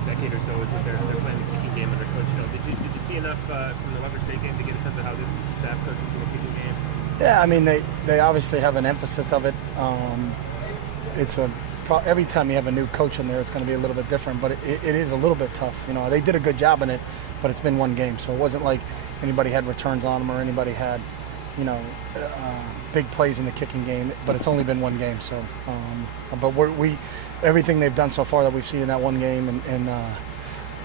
last decade or so is that they're playing the kicking game under Coach Hill. Did you see enough from the Fresno State game to get a sense of how this staff coaches the kicking game? Yeah, I mean they obviously have an emphasis of it. Every time you have a new coach in there, it's going to be a little bit different, but it is a little bit tough. You know, they did a good job in it, but it's been one game, so it wasn't like anybody had returns on them or anybody had, you know, big plays in the kicking game. But it's only been one game, so. But everything they've done so far that we've seen in that one game, and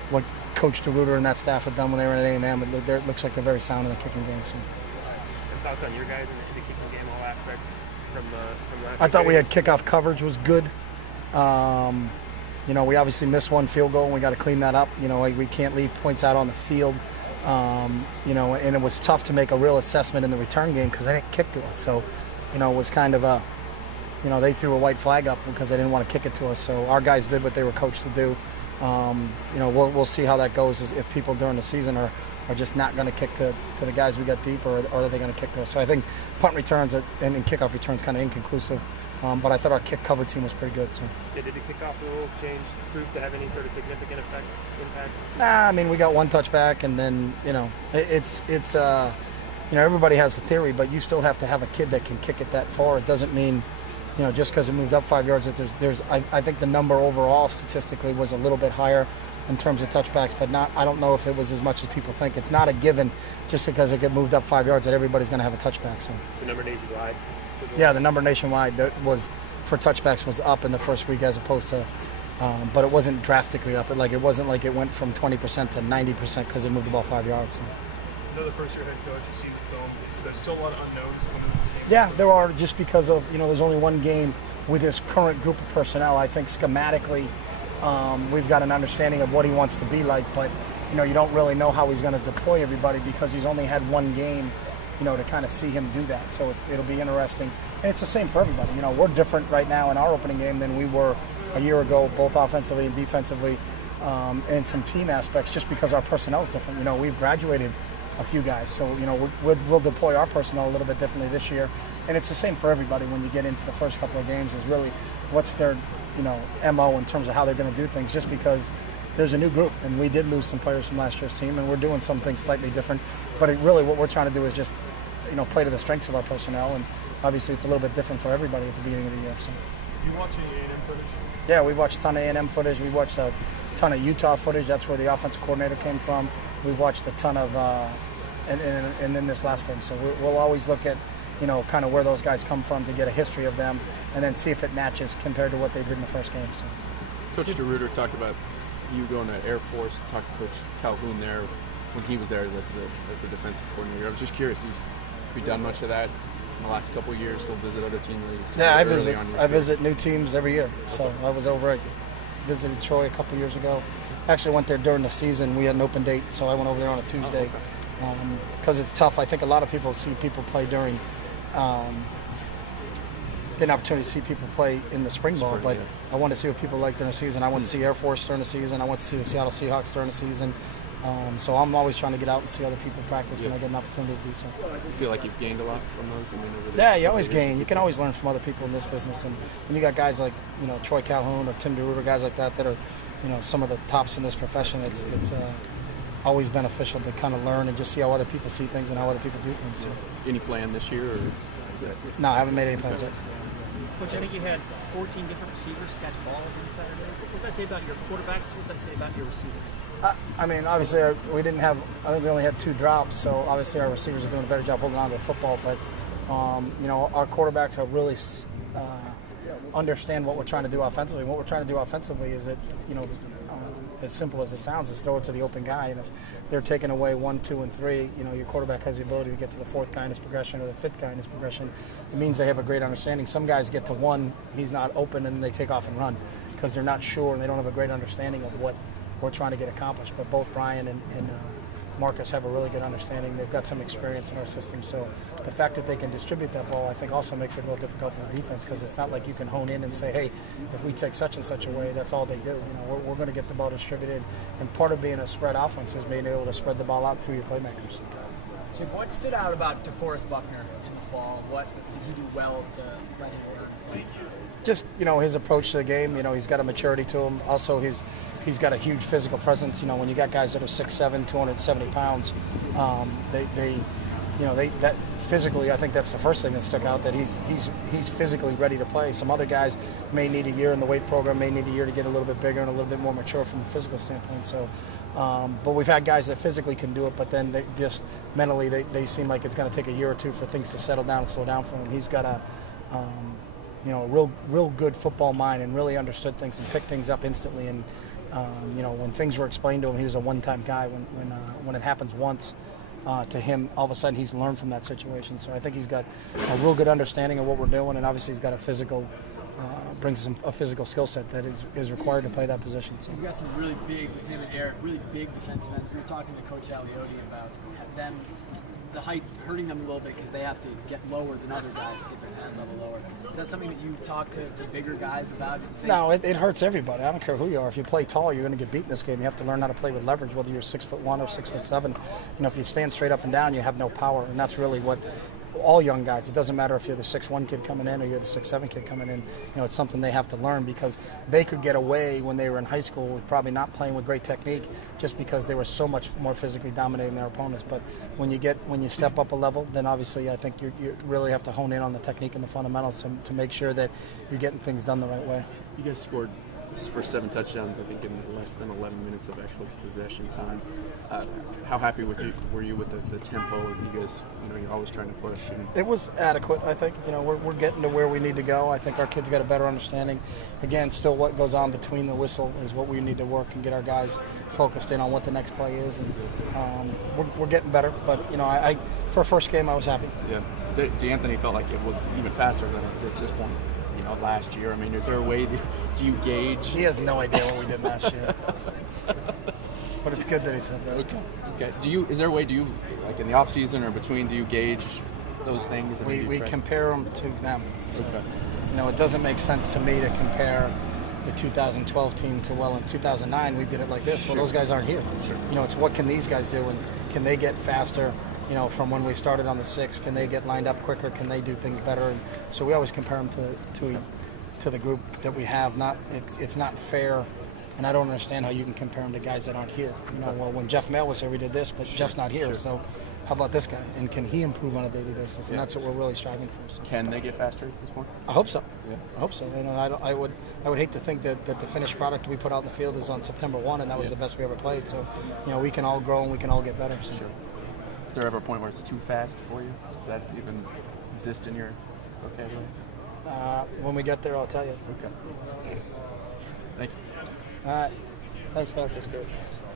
what Coach DeRuiter and that staff have done when they were at A&M, it looks like they're very sound in the kicking game. So. And thoughts on your guys in the kicking game, all aspects from last. I thought we had kickoff coverage was good. You know, we obviously missed one field goal, and we got to clean that up. You know, we can't leave points out on the field. You know, and it was tough to make a real assessment in the return game because they didn't kick to us. So, you know, it was kind of a, you know, they threw a white flag up because they didn't want to kick it to us. So our guys did what they were coached to do. You know, we'll see how that goes if people during the season are just not going to kick to the guys we got deep, or are they going to kick to us. So I think punt returns and kickoff returns kind of inconclusive. But I thought our kick cover team was pretty good. So. Yeah, did the kickoff rule change prove to have any sort of significant impact? Nah, I mean, we got one touchback, and then, you know, it's you know, everybody has a theory, but you still have to have a kid that can kick it that far. It doesn't mean, you know, just because it moved up 5 yards that I think the number overall statistically was a little bit higher in terms of touchbacks, but I don't know if it was as much as people think. It's not a given just because it got moved up 5 yards that everybody's going to have a touchback. So. The number nationwide? Yeah, the number nationwide that was for touchbacks was up in the first week as opposed to, but it wasn't drastically up. It wasn't like it went from 20% to 90% because it moved the ball 5 yards. So. Another first-year head coach, you've seen the film. Is there still a lot of unknowns when this game? Yeah, there are, just because of, you know, there's only one game with this current group of personnel. I think schematically we've got an understanding of what he wants to be like, but, you know, you don't really know how he's going to deploy everybody because he's only had one game, you know, to kind of see him do that. So it'll be interesting. And it's the same for everybody. You know, we're different right now in our opening game than we were a year ago, both offensively and defensively, and some team aspects, just because our personnel is different. You know, we've graduated a few guys, so, you know, we'll deploy our personnel a little bit differently this year. And it's the same for everybody when you get into the first couple of games, is really what's their, you know, MO in terms of how they're going to do things, just because there's a new group, and we did lose some players from last year's team, and we're doing something slightly different. But really what we're trying to do is just, you know, play to the strengths of our personnel, and obviously it's a little bit different for everybody at the beginning of the year. So. Do you watch any A&M footage? Yeah, we've watched a ton of A&M footage. We watched a ton of Utah footage. That's where the offensive coordinator came from. We've watched a ton of, and then this last game. So we'll always look at, you know, kind of where those guys come from to get a history of them, and then see if it matches compared to what they did in the first game. So. Coach DeRuiter talked about you going to Air Force, talked to Coach Calhoun there when he was there as the defensive coordinator. I was just curious, have you done much of that in the last couple of years? Still visit other team leagues? Yeah, I visit new teams every year. So I was visited Troy a couple of years ago. Actually went there during the season. We had an open date, so I went over there on a Tuesday. Because it's tough. I think a lot of people see people play during, get an opportunity to see people play in the spring ball, but I want to see what people like during the season. I want to see Air Force during the season. I want to see the Seattle Seahawks during the season. So I'm always trying to get out and see other people practice when I get an opportunity to do so. You feel like you've gained a lot from those? Yeah, you always gain. You can always learn from other people in this business. And when you got guys like, you know, Troy Calhoun or Tim DeRuiter, guys like that are, you know, some of the tops in this profession, it's always beneficial to kind of learn and just see how other people see things and how other people do things. So. Any plan this year? Or is that... No, I haven't made any plans yet. Coach, I think you had 14 different receivers catch balls on Saturday. What does that say about your quarterbacks? What does that say about your receivers? I mean, obviously, we didn't have, I think we only had 2 drops, so obviously our receivers are doing a better job holding on to the football. But, you know, our quarterbacks are really understand what we're trying to do offensively. And what we're trying to do offensively is that, you know, as simple as it sounds, is throw it to the open guy. And if they're taking away 1, 2, and 3, you know, your quarterback has the ability to get to the 4th guy in his progression or the 5th guy in his progression. It means they have a great understanding. Some guys get to 1, he's not open, and they take off and run because they're not sure and they don't have a great understanding of what we're trying to get accomplished. But both Brian and Marcus have a really good understanding. They've got some experience in our system, so the fact that they can distribute that ball, I think, also makes it real difficult for the defense, because it's not like you can hone in and say, hey, if we take such and such away, that's all they do. You know, we're going to get the ball distributed, and part of being a spread offense is being able to spread the ball out through your playmakers. Chip, what stood out about DeForest Buckner in the fall? What did he do well to let him learn? Just, his approach to the game. He's got a maturity to him. Also, he's got a huge physical presence. When you got guys that are 6'7", 270 pounds, that physically, I think that's the first thing that stuck out, that he's physically ready to play. Some other guys may need a year in the weight program, may need a year to get a little bit bigger and a little bit more mature from a physical standpoint. So, but we've had guys that physically can do it, but then they just mentally they seem like it's going to take a year or two for things to settle down and slow down for him. He's got a real good football mind and really understood things and picked things up instantly. And when things were explained to him, he was a one-time guy. When it happens once to him, all of a sudden he's learned from that situation. So I think he's got a real good understanding of what we're doing, and obviously he's got brings him a physical skill set that is required to play that position. So you've got some really big, with him and Arik, really big defensive ends. We were talking to Coach Aliotti about them, the height hurting them a little bit because they have to get lower than other guys to get their hand level lower. Is that something that you talk to bigger guys about? No, it hurts everybody. I don't care who you are. If you play tall, you're going to get beat in this game. You have to learn how to play with leverage, whether you're 6'1" or 6'7". If you stand straight up and down, you have no power, and that's really what all young guys. It doesn't matter if you're the 6'1" kid coming in or you're the 6'7" kid coming in. It's something they have to learn, because they could get away when they were in high school with probably not playing with great technique just because they were so much more physically dominating their opponents. But when you step up a level, then obviously I think you really have to hone in on the technique and the fundamentals to make sure that you're getting things done the right way. You guys scored for 7 touchdowns, I think, in less than 11 minutes of actual possession time. How happy were you with the tempo? You guys, you're always trying to push. And it was adequate, I think. We're getting to where we need to go. I think our kids got a better understanding. Again, still what goes on between the whistle is what we need to work and get our guys focused in on what the next play is. And we're getting better. But for a first game, I was happy. Yeah, D'Anthony felt like it was even faster than at this point. Last year. I mean, is there a way? Do you gauge? He has no idea what we did last year. But it's good that he said that. Okay. Is there a way? Do you, like in the off season or between? Do you gauge those things? We compare them to them. So, it doesn't make sense to me to compare the 2012 team to, in 2009 we did it like this. Well, those guys aren't here. Sure. It's what can these guys do, and can they get faster? From when we started on the 6, can they get lined up quicker? Can they do things better? And so we always compare them to the group that we have. It's not fair, and I don't understand how you can compare them to guys that aren't here. Well, when Jeff Mail was here, we did this, but Jeff's not here. So how about this guy? And can he improve on a daily basis? And that's what we're really striving for. So. Can they get faster at this point? I hope so. Yeah. I hope so. I would hate to think that the finished product we put out in the field is on September 1, and that was the best we ever played. So, we can all grow and we can all get better. So. Sure. Is there ever a point where it's too fast for you? Does that even exist in your vocabulary? When we get there, I'll tell you. Okay. Thank you. All right. Thanks, guys. That's great.